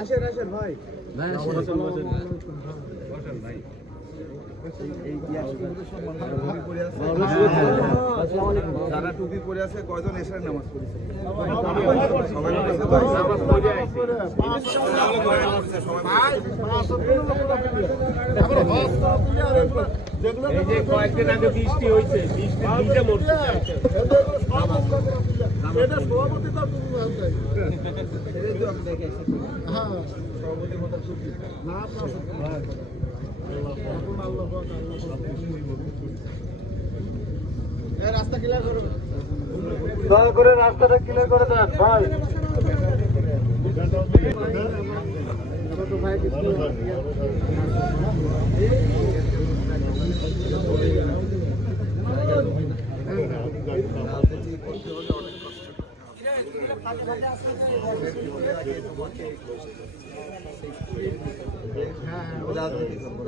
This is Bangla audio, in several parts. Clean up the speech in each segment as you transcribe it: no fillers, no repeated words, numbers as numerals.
আসেন আসেন ভাই যারা টুপি পরে আছে কয়জন এশার নামাজ পড়েছে কয়েকদিন আগে বৃষ্টি হয়েছে, বৃষ্টি মরছে। রাস্তা ক্লিয়ার করো, দয়া করে রাস্তাটা ক্লিয়ার করে দেন ভাই।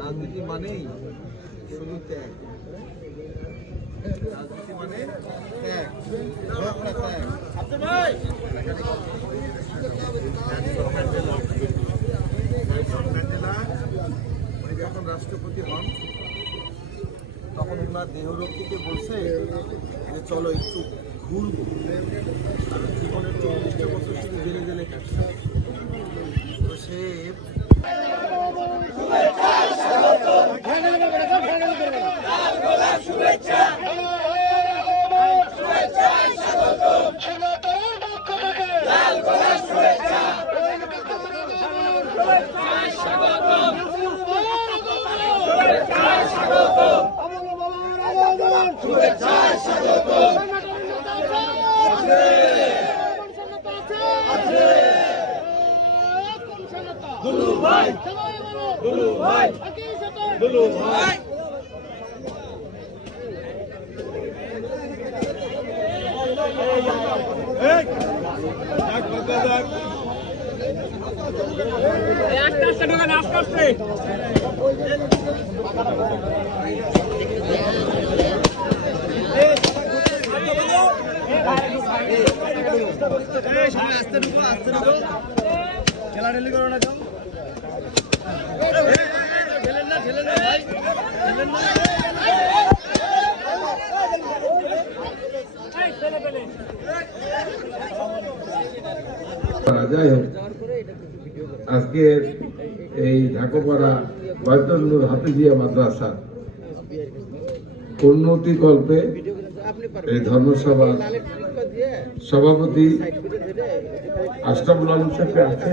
রাজনীতি মানেই শুধু ত্যাগ, রাজনীতি মানে ত্যাগ। যখন রাষ্ট্রপতি হন তখন ওনার দেহরক্ষীকে বলছে যে চলো একটু ঘুরবো, কারণ জীবনের 40টা বছর শুধু জেলে জেলে কাটছে। তো সে যাই হোক, আজকে এই ঢাকাপাড়া বাইতুল হাফিজিয়া মাদ্রাসা উন্নতি কল্পে এই ধর্মসভার সভাপতি আশরাফুল আলম সাহেব আছে।